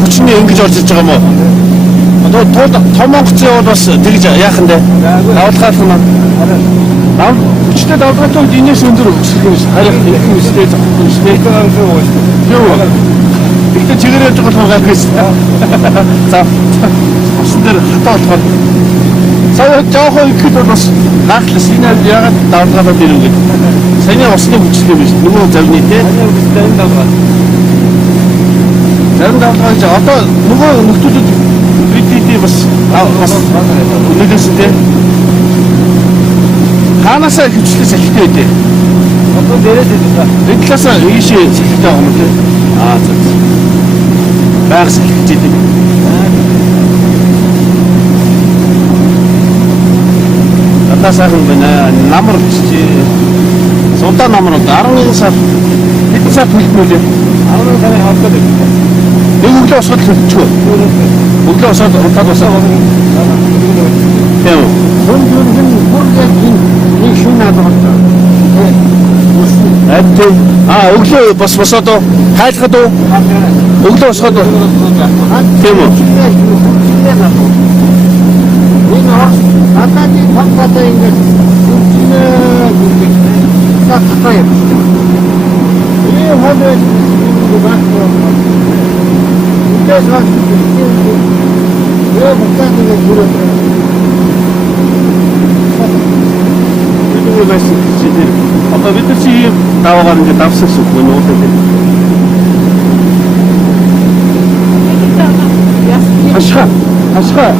хүчний ингэж орж иж байгаа юм уу? Одоо том онгоцын бол бас тэгж яах нь дээ? Давлахаар нь нам хүчтэй давлахад үед инээс өндөр өсөх юм шиг харих их юм шиг зогсох юм шиг. Юу? Ихтэй чигээр явж байгаа болохоор гайхаж. За. Усан дээр хатаа болохоор сая жоохон ихэд бол бас гайхлаа. Синаа ягаад давлахад ирв гэдэг. Саяны усны хүчтэй биш. Нөгөө завны те. Зарим давлахад одоо нөгөө нөхдөлд бидний бас үнэтэйстэй хаанасаа хөвчлээ салхитай байдээ. Одоо дээрээс идэх. Энэ талаасаа ийшээ салхитай байгаа юм тий. За. Байг салхиж идэв. Надад сайхан байна. Намар чи султан намар 11 сар хэдэн сар төлөвлөлөө. 11 сарын хавтад өгсөн. Нэг өглөө босоод төлчихөө. Өглөө босоод унтаад босоод. Тийм. Нэг шин надад. Өглөө босоод хайлахад уу? Өглөө босоод. Тийм үү? Энэ хатааны хамгаалаа ингэж саттай. Энэ хадад одоо бид нар чи ийм даваагаар ингээд давсах шиг байна уу гэдэг. Хашха